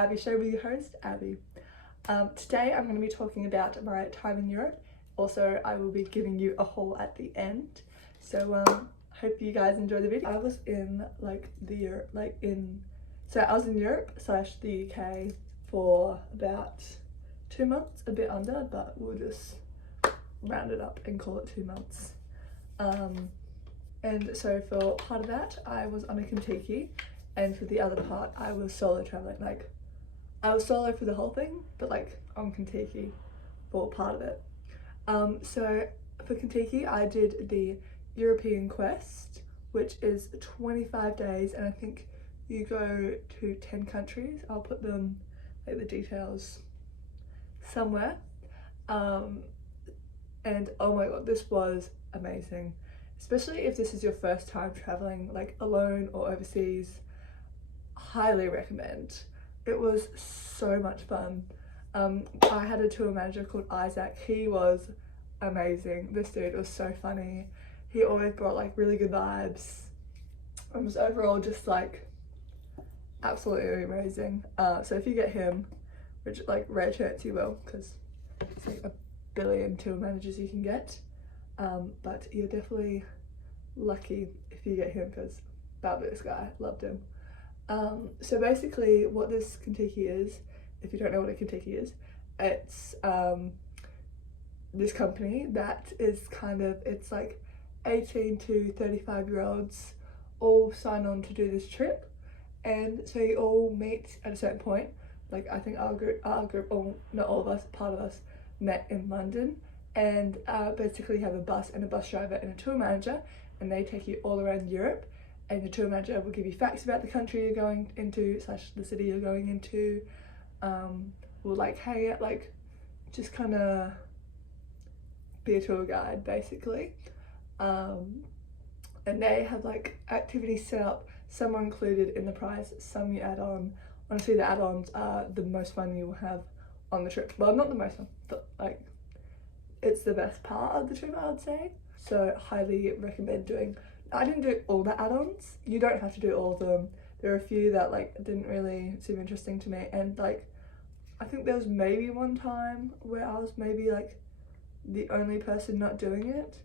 Abby Show with your host, Abby. Today I'm going to be talking about my time in Europe. Also, I will be giving you a haul at the end. So, hope you guys enjoy the video. I was in I was in Europe / the UK for about 2 months, a bit under, but we'll just round it up and call it 2 months. And so for part of that, I was on a Kentucky, and for the other part, I was solo traveling. Like, I was solo for the whole thing, but like on Kentucky for part of it. So for Kentucky, I did the European Quest, which is 25 days, and I think you go to 10 countries. I'll put them, like, the details somewhere. And oh my god, this was amazing. Especially if this is your first time traveling, like alone or overseas, highly recommend. It was so much fun. I had a tour manager called Isaac. He was amazing. This dude was so funny. He always brought like really good vibes. It was overall just like absolutely amazing. So if you get him, which like rare chance you will, because it's like a billion tour managers you can get. But you're definitely lucky if you get him, because fabulous guy, loved him. So basically what this Kentucky is, if you don't know what a Kentucky is, it's this company that is kind of, it's like 18 to 35-year-olds all sign on to do this trip, and so you all meet at a certain point. Like, I think our group, or not all of us, part of us met in London, and basically you have a bus and a bus driver and a tour manager, and they take you all around Europe, and the tour manager will give you facts about the country you're going into / the city you're going into. Will like hang out, like just kind of be a tour guide basically. And they have like activities set up. Some are included in the price, some you add on. Honestly, the add-ons are the most fun you will have on the trip. Well, not the most fun, but like it's the best part of the trip, I would say. So highly recommend doing. I didn't do all the add-ons. You don't have to do all of them. There are a few that like didn't really seem interesting to me, and like I think there was maybe one time where I was maybe like the only person not doing it,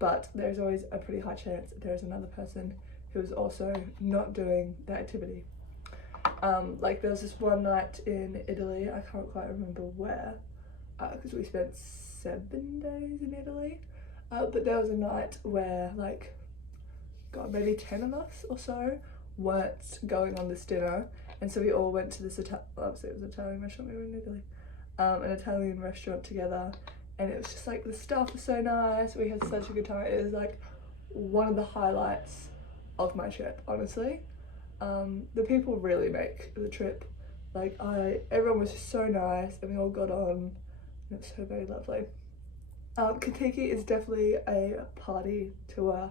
but there's always a pretty high chance there's another person who's also not doing the activity. Like there was this one night in Italy, I can't quite remember where, because we spent 7 days in Italy, but there was a night where like, god, maybe 10 of us or so weren't going on this dinner, and so we all went to this obviously it was an Italian restaurant, we were in Italy, an Italian restaurant together, and it was just like the staff was so nice, we had such a good time. It was like one of the highlights of my trip, honestly. The people really make the trip. Like everyone was just so nice, and we all got on, and it's so very lovely. Kentucky is definitely a party tour.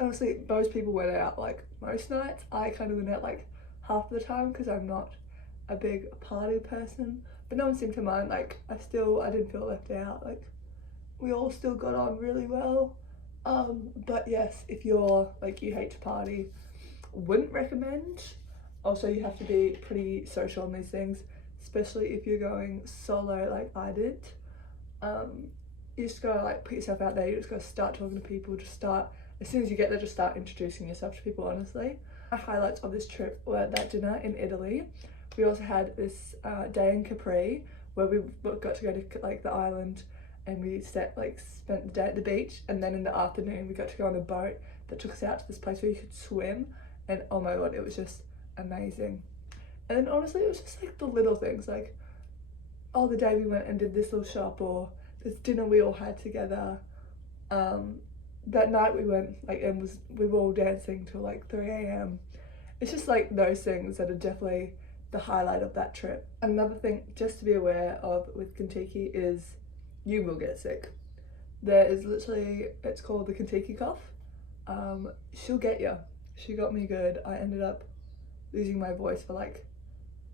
Honestly, most people went out like most nights. I kind of went out like half the time because I'm not a big party person, but no one seemed to mind. Like I didn't feel left out. Like we all still got on really well. But yes, if you're like, you hate to party, wouldn't recommend. Also, you have to be pretty social on these things, especially if you're going solo like I did. You just gotta like put yourself out there. You just gotta start talking to people. Just start, as soon as you get there, just start introducing yourself to people, honestly. My highlights of this trip were that dinner in Italy. We also had this day in Capri where we got to go to like the island, and we spent the day at the beach, and then in the afternoon we got to go on a boat that took us out to this place where you could swim, and oh my god, it was just amazing. And then honestly, it was just like the little things, like, oh, the day we went and did this little shop, or this dinner we all had together. That night we went like, and we were all dancing till like 3 a.m. It's just like those things that are definitely the highlight of that trip. Another thing just to be aware of with Kentucky is you will get sick. There is literally, it's called the Kentucky cough. She'll get you. She got me good. I ended up losing my voice for like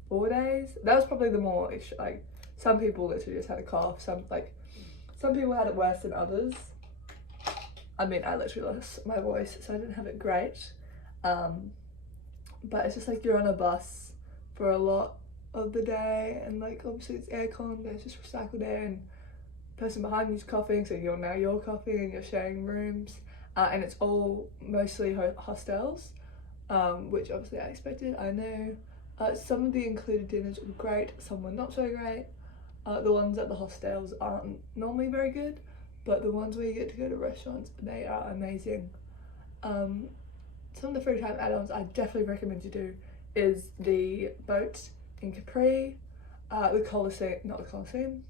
4 days. That was probably the more, like, some people literally just had a cough. Some people had it worse than others. I mean, I literally lost my voice, so I didn't have it great. But it's just like you're on a bus for a lot of the day, and like obviously it's aircon, there's just recycled air, and the person behind you's coughing, so you're coughing and you're sharing rooms, and it's all mostly hostels, which obviously I expected. I know some of the included dinners were great, some were not so great. The ones at the hostels aren't normally very good, but the ones where you get to go to restaurants, they are amazing. Some of the free time add-ons I definitely recommend you do is the boat in Capri, the Colosseum,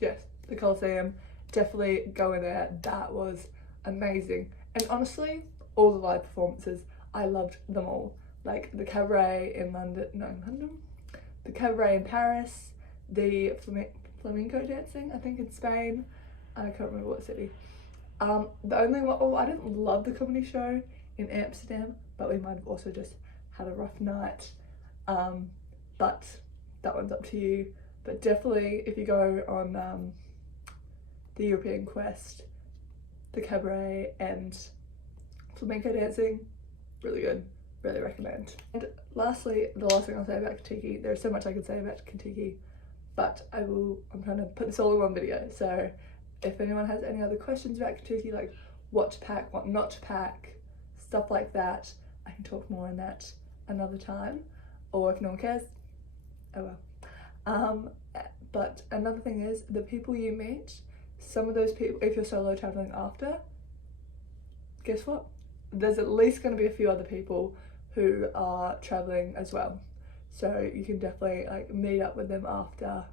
yes, the Colosseum, definitely go in there, that was amazing. And honestly, all the live performances, I loved them all. Like the cabaret in the cabaret in Paris, the flamenco dancing, I think in Spain, I can't remember what city. The only one, I didn't love the comedy show in Amsterdam, but we might have also just had a rough night. But that one's up to you. But definitely, if you go on the European Quest, the cabaret and flamenco dancing, really good, really recommend. And lastly, the last thing I'll say about Kentucky, there's so much I could say about Kentucky, but I'm trying to put this all in one video. So if anyone has any other questions about Kentucky, like what to pack, what not to pack, stuff like that, I can talk more on that another time, or if no one cares, oh well. But another thing is, the people you meet, some of those people, if you're solo traveling after, guess what? There's at least going to be a few other people who are traveling as well. So you can definitely like meet up with them after.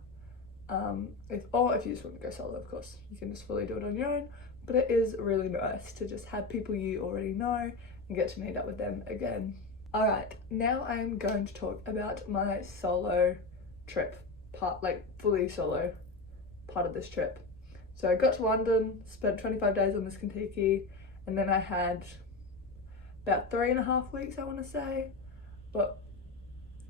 If you just want to go solo, of course, you can just fully do it on your own. But it is really nice to just have people you already know and get to meet up with them again. Alright, now I'm going to talk about my solo trip part, like fully solo part of this trip. So I got to London, spent 25 days on this Kentucky, and then I had about 3.5 weeks, I want to say, but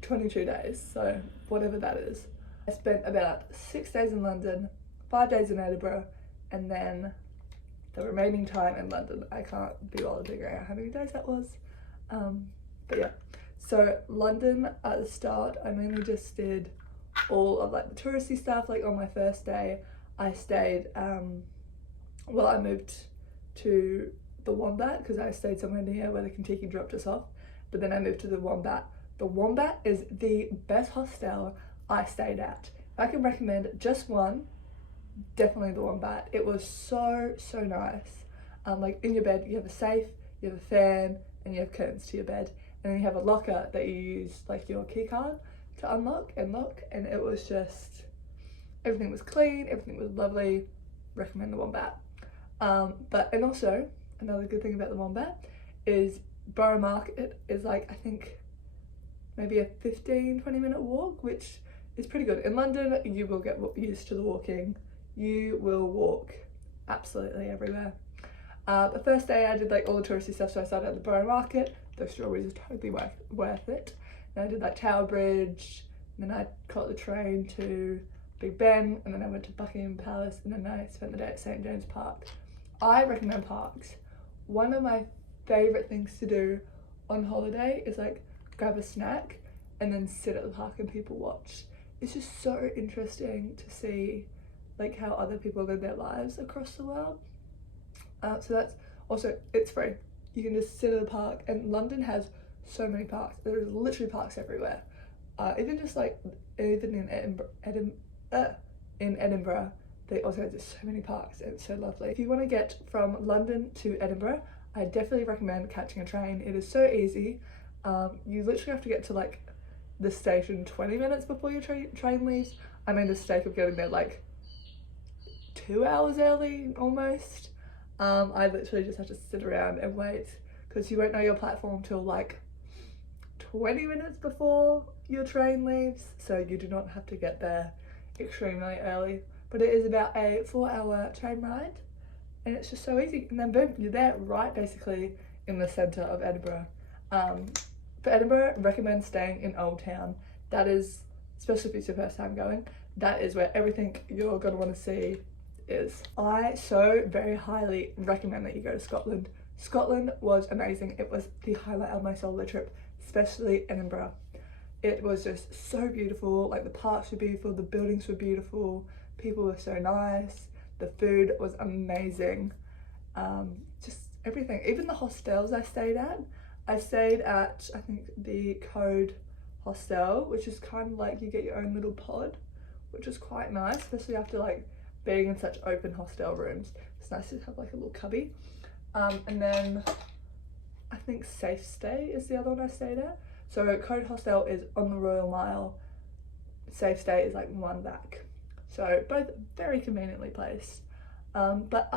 22 days, so whatever that is. I spent about 6 days in London, 5 days in Edinburgh, and then the remaining time in London. I can't be bothered figuring out how many days that was. But yeah, so London at the start, I mainly just did all of like the touristy stuff. Like on my first day, I stayed, I moved to the Wombat because I stayed somewhere near where the Kentucky dropped us off, but then I moved to the Wombat. The Wombat is the best hostel I stayed at. If I can recommend just one, definitely the Wombat. It was so nice. Like in your bed, you have a safe, you have a fan, and you have curtains to your bed, and then you have a locker that you use like your key card to unlock and lock, and it was just, everything was clean, everything was lovely. Recommend the Wombat. And also another good thing about the Wombat is Borough Market is like, I think maybe a 15-20 minute walk, which is pretty good. In London, you will get used to the walking. You will walk absolutely everywhere. The first day I did like all the touristy stuff, so I started at the Borough Market. Those strawberries are totally worth it. Then I did like Tower Bridge, and then I caught the train to Big Ben, and then I went to Buckingham Palace, and then I spent the day at St James Park. I recommend parks. One of my favourite things to do on holiday is like grab a snack and then sit at the park and people watch. It's just so interesting to see like how other people live their lives across the world. So that's also, it's free. You can just sit at the park, and London has so many parks. There's literally parks everywhere. Even in Edinburgh, they also have just so many parks, and it's so lovely. If you want to get from London to Edinburgh, I definitely recommend catching a train. It is so easy. You literally have to get to like the station 20 minutes before your train leaves. I made the mistake of getting there like 2 hours early almost. I literally just have to sit around and wait because you won't know your platform till like 20 minutes before your train leaves, so you do not have to get there extremely early. But it is about a 4-hour train ride, and it's just so easy, and then boom, you're there right basically in the centre of Edinburgh. For Edinburgh, recommend staying in Old Town. That is, especially if it's your first time going, that is where everything you're going to want to see is. I so very highly recommend that you go to Scotland. Scotland was amazing. It was the highlight of my solo trip, especially Edinburgh. It was just so beautiful. Like the parks were beautiful, the buildings were beautiful, people were so nice, the food was amazing. Just everything. Even the hostels I stayed at. I stayed at, I think, the Code Hostel, which is kind of like you get your own little pod, which is quite nice, especially after like being in such open hostel rooms. It's nice to have like a little cubby. And then I think Safe Stay is the other one I stayed at. So Code Hostel is on the Royal Mile, Safe Stay is like one back. So both very conveniently placed. But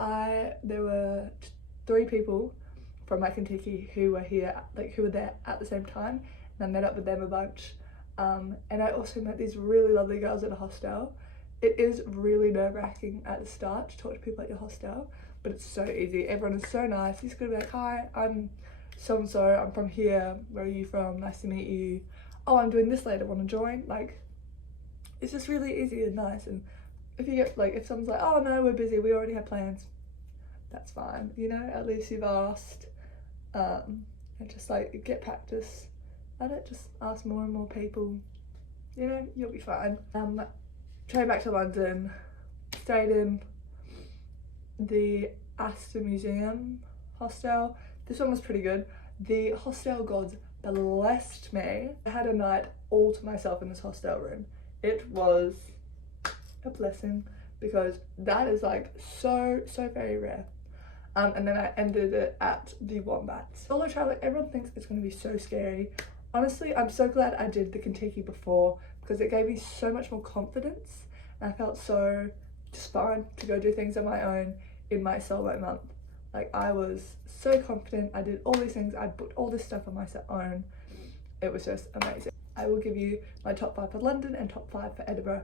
there were 3 people from my Kentucky who were here, like who were there at the same time, and I met up with them a bunch. And I also met these really lovely girls at a hostel. It is really nerve-wracking at the start to talk to people at your hostel, but it's so easy. Everyone is so nice. You just gotta be like, hi, I'm so-and-so, I'm from here, where are you from, nice to meet you. Oh, I'm doing this later, wanna join? Like, it's just really easy and nice. And if you get, like, if someone's like, oh no, we're busy, we already have plans, that's fine, you know, at least you've asked. And just like, get practice at it, just ask more and more people, you know, you'll be fine. Train back to London, stayed in the Astor Museum hostel. This one was pretty good. The hostel gods blessed me. I had a night all to myself in this hostel room. It was a blessing because that is like so very rare. And then I ended it at the Wombats. Solo traveling, everyone thinks it's going to be so scary. Honestly, I'm so glad I did the Kentucky before because it gave me so much more confidence and I felt so just fine to go do things on my own in my solo month. Like, I was so confident, I did all these things, I booked all this stuff on my own. It was just amazing. I will give you my top 5 for London and top 5 for Edinburgh.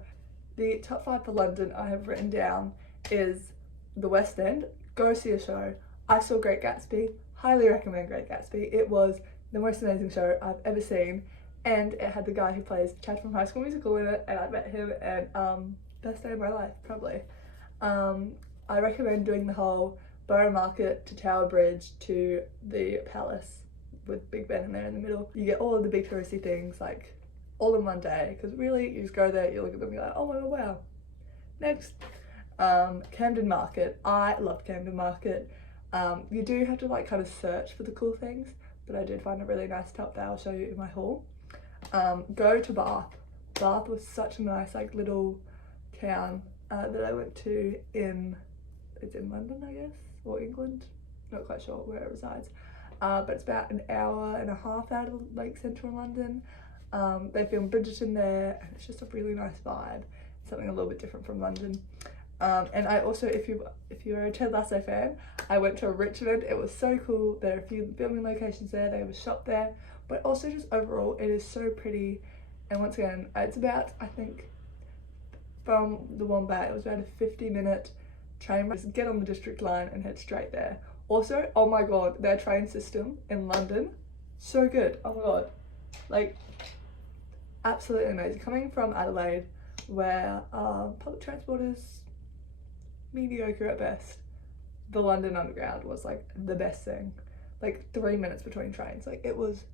The top 5 for London I have written down is the West End. Go see a show. I saw Great Gatsby, highly recommend Great Gatsby. It was the most amazing show I've ever seen, and it had the guy who plays Chad from High School Musical in it, and I met him, and best day of my life, probably. I recommend doing the whole Borough Market to Tower Bridge to the Palace with Big Ben in there in the middle. You get all of the big touristy things like all in one day, because really you just go there, you look at them and you're like, oh my god, wow. Next, Camden Market. I loved Camden Market. You do have to like kind of search for the cool things, but I did find a really nice top that I'll show you in my haul. Go to Bath. Bath was such a nice like little town that I went to it's in London, I guess, or England, not quite sure where it resides, but it's about an hour and a half out of like central London. They filmed Bridgerton there, and it's just a really nice vibe, something a little bit different from London. And I also, if you're a Ted Lasso fan, I went to Richmond. It was so cool. There are a few filming locations there. They have a shop there, but also just overall, it is so pretty. And once again, it's about, I think, from the Wombat, it was about a 50-minute train ride. Just get on the District line and head straight there. Also, oh my god, their train system in London, so good. Oh my god, like absolutely amazing. Coming from Adelaide, where public transport is mediocre at best, the London Underground was like the best thing. Like 3 minutes between trains, like it was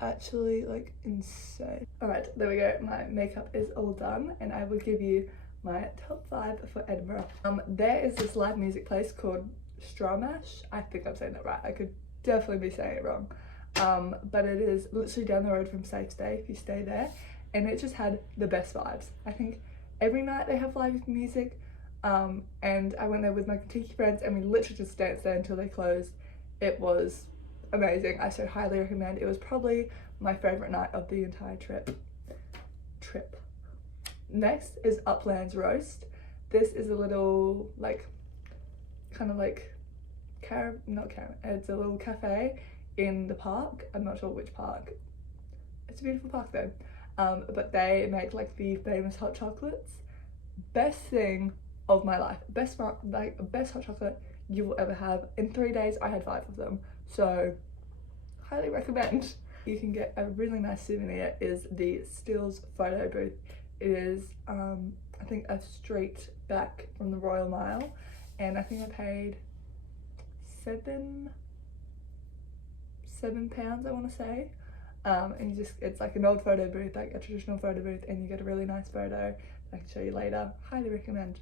actually like insane. Alright, there we go, my makeup is all done, and I will give you my top 5 for Edinburgh. There is this live music place called Stramash. I think I'm saying that right, I could definitely be saying it wrong. But it is literally down the road from Safe Stay if you stay there, and it just had the best vibes. I think every night they have live music, and I went there with my Kentucky friends and we literally just danced there until they closed. It was amazing. I so highly recommend. It was probably my favourite night of the entire trip. Next is Upland's Roast. This is a little like kind of like it's a little cafe in the park. I'm not sure which park. It's a beautiful park though. But they make like the famous hot chocolates. Best thing of my life. Best hot chocolate you will ever have. In 3 days I had 5 of them. So highly recommend. You can get a really nice souvenir is the Stills photo booth. It is I think a street back from the Royal Mile, and I think I paid £7 I want to say. And it's like an old photo booth, like a traditional photo booth, and you get a really nice photo I can show you later. Highly recommend.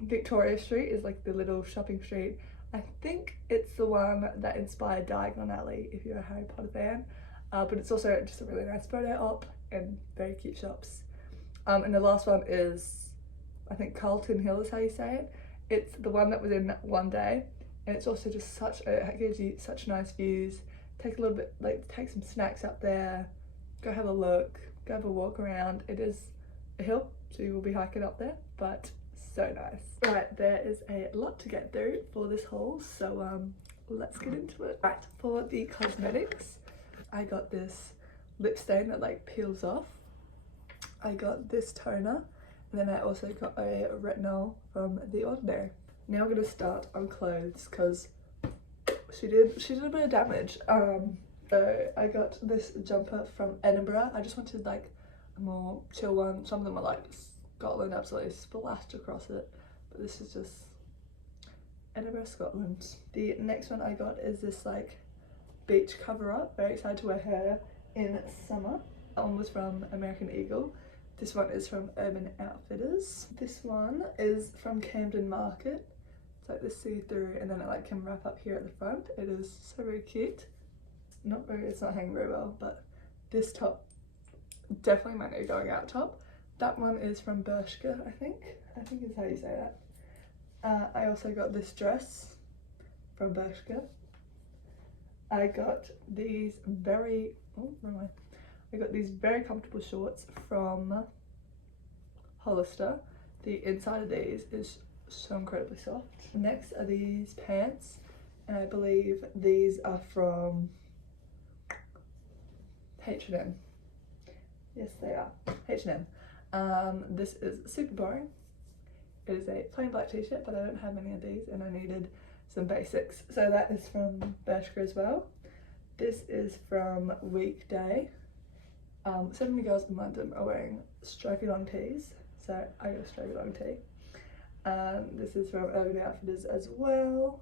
Victoria Street is like the little shopping street. I think it's the one that inspired Diagon Alley, if you're a Harry Potter fan. But it's also just a really nice photo op and very cute shops. And the last one is, I think Carlton Hill is how you say it. It's the one that was in one day, and it's also just it gives you such nice views. Take a little bit, like take some snacks up there, go have a look, go have a walk around. It is a hill, so you will be hiking up there, but so nice. Right, there is a lot to get through for this haul, so let's get into it. Right, for the cosmetics, I got this lip stain that like peels off. I got this toner, and then I also got a retinol from The Ordinary. Now I'm gonna start on clothes because she did a bit of damage. So I got this jumper from Edinburgh. I just wanted like a more chill one. Some of them are like Scotland, absolutely splashed across it, but this is just Edinburgh, Scotland. The next one I got is this like beach cover up. Very excited to wear her in summer. That one was from American Eagle. This one is from Urban Outfitters. This one is from Camden Market. It's like this see-through, and then it like can wrap up here at the front. It is so very cute. It's not hanging very well, but this top definitely my new going out top. That one is from Bershka, I think is how you say that. I also got this dress from Bershka. I got these very comfortable shorts from Hollister. The inside of these is so incredibly soft. Next are these pants, and I believe these are from H&M. Yes, they are H&M. This is super boring. It is a plain black t-shirt, but I don't have many of these, and I needed some basics. So that is from Bershka as well. This is from Weekday. So many girls in London are wearing stripy long tees, so I got a stripy long tee. This is from Urban Outfitters as well.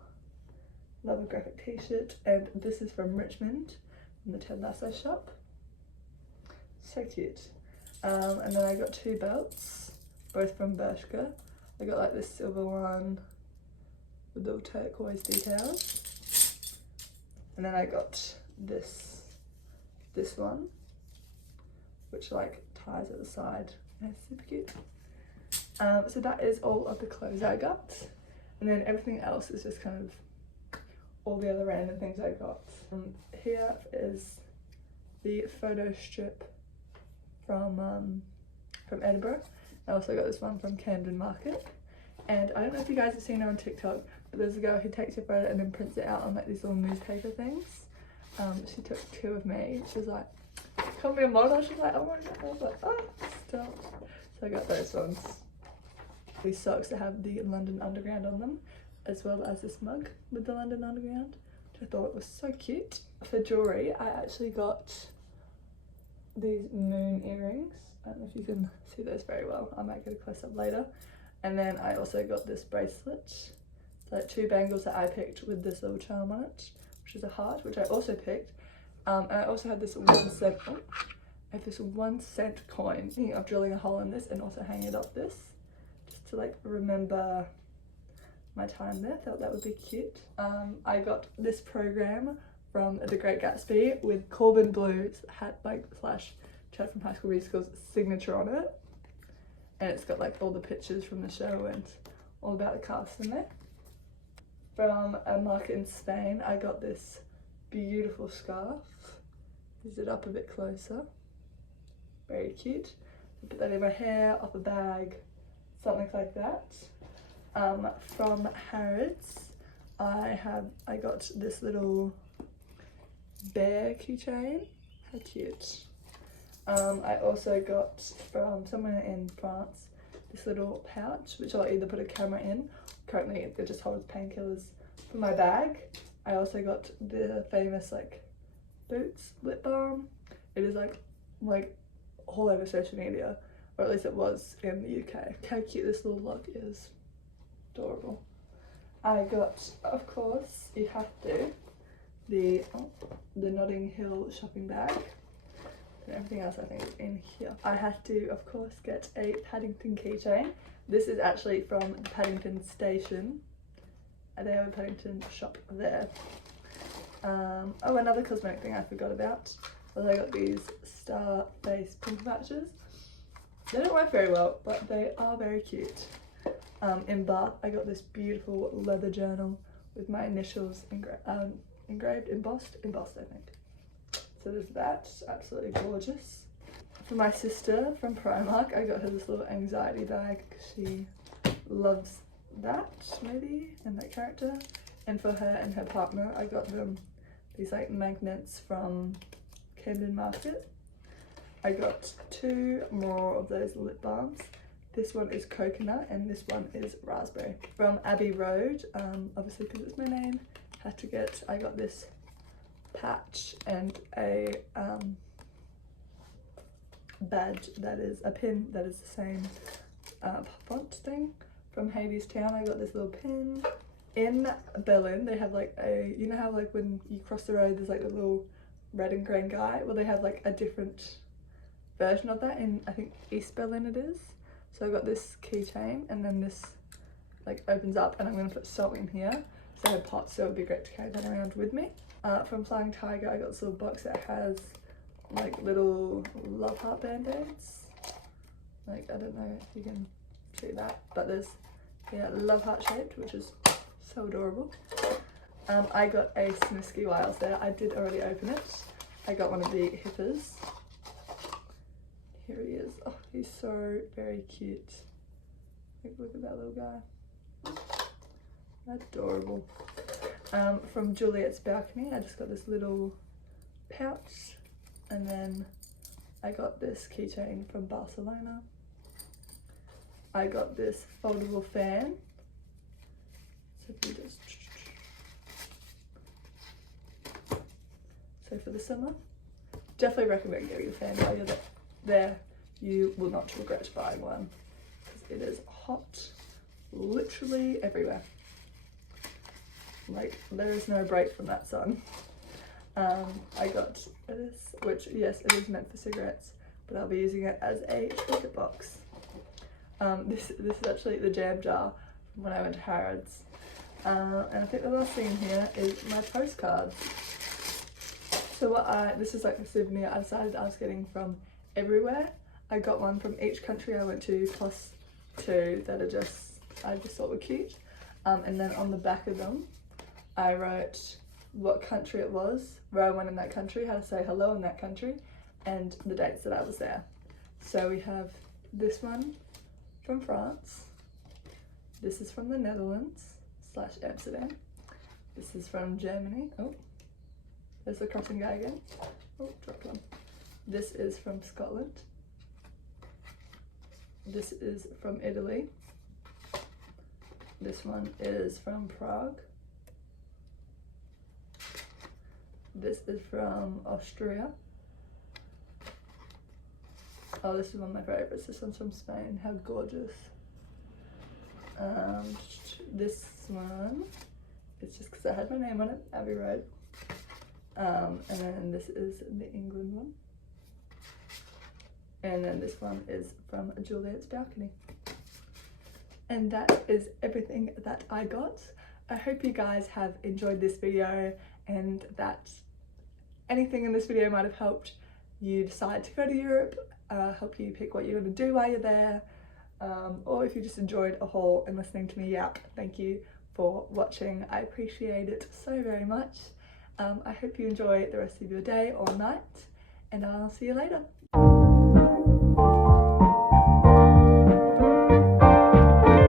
Love a graphic t-shirt. And this is from Richmond, from the Ted Lasso shop. So cute. And then I got two belts, both from Bershka. I got like this silver one with little turquoise details. And then I got this one, which like ties at the side. And it's super cute. So that is all of the clothes I got. And then everything else is just kind of all the other random things I got. Here is the photo strip from Edinburgh. I also got this one from Camden Market. And I don't know if you guys have seen her on TikTok, but there's a girl who takes your photo and then prints it out on like these little newspaper things. She took two of me. She was like, "Come be a model." She's like, "Oh my god." I was like, "Oh, stop." So I got those ones. These socks that have the London Underground on them, as well as this mug with the London Underground, which I thought was so cute. For jewellery, I actually got these moon earrings. I don't know if you can see those very well. I might get a close up later. And then I also got this bracelet. Like two bangles that I picked with this little charm on it, which is a heart, which I also picked. And I also had this 1 cent. I have this 1 cent coin. Thinking of drilling a hole in this and also hanging it off this, just to like remember my time there. Thought that would be cute. I got this program from The Great Gatsby with Corbin Blue's hat like slash Chad from High School Musical's signature on it, and it's got like all the pictures from the show and all about the cast in there. From a market in Spain, I got this beautiful scarf. Is it up a bit closer? Very cute. I put that in my hair, off a bag, something like that. From Harrods, I got this little bear keychain. How cute. I also got from somewhere in France this little pouch, which I'll either put a camera in. Currently it just holds painkillers for my bag. I also got the famous like Boots lip balm. It is like all over social media, or at least it was in the UK. How cute this little look is. Adorable. I got, of course, you have to, the Notting Hill shopping bag. And everything else I think is in here. I had to, of course, get a Paddington keychain. This is actually from the Paddington station. They have a Paddington shop there. Oh, another cosmetic thing I forgot about was I got these star face pimple patches. They don't work very well, but they are very cute. In Bath, I got this beautiful leather journal with my initials engraved, embossed I think. So there's that, absolutely gorgeous. For my sister from Primark, I got her this little anxiety bag because she loves that maybe, and that character. And for her and her partner, I got them these like magnets from Camden Market. I got 2 more of those lip balms. This one is coconut and this one is raspberry. From Abbey Road, obviously because it's my name, I got this patch and a badge that is a pin that is the same font thing. From Hades Town, I got this little pin. In Berlin, they have like you know how like when you cross the road there's like a little red and green guy? Well, they have like a different version of that in, I think, East Berlin it is. So I got this keychain, and then this like opens up, and I'm going to put salt in here. So I have pots, so it would be great to carry that around with me. From Flying Tiger, I got this little box that has like little love heart band-aids. Like, I don't know if you can see that, but there's, yeah, love heart shaped, which is so adorable. I got a Snisky while I was there. I did already open it. I got one of the hippers. Here he is. Oh, he's so very cute. Like, look at that little guy. Adorable. From Juliet's Balcony, I just got this little pouch, and then I got this keychain from Barcelona. I got this foldable fan. So if you just, so for the summer, definitely recommend getting a fan while you're there. You will not regret buying one because it is hot literally everywhere. Like, there is no break from that sun. I got this, which, yes, it is meant for cigarettes, but I'll be using it as a ticket box. This is actually the jam jar from when I went to Harrods. And I think the last thing in here is my postcards. So this is like a souvenir I decided I was getting from everywhere. I got one from each country I went to, plus 2 that are I just thought were cute. And then on the back of them, I wrote what country it was, where I went in that country, how to say hello in that country, and the dates that I was there. So we have this one from France. This is from the Netherlands / Amsterdam. This is from Germany. Oh, there's the crossing guy again. Oh, dropped one. This is from Scotland. This is from Italy. This one is from Prague. This is from Austria. Oh, this is one of my favorites. This one's from Spain. How gorgeous. This one, it's just because I had my name on it, Abbey Road. And then this is the England one. And then this one is from Juliet's Balcony. And that is everything that I got. I hope you guys have enjoyed this video and that anything in this video might have helped you decide to go to Europe, help you pick what you're going to do while you're there, or if you just enjoyed a haul and listening to me yap, thank you for watching. I appreciate it so very much. I hope you enjoy the rest of your day or night, and I'll see you later.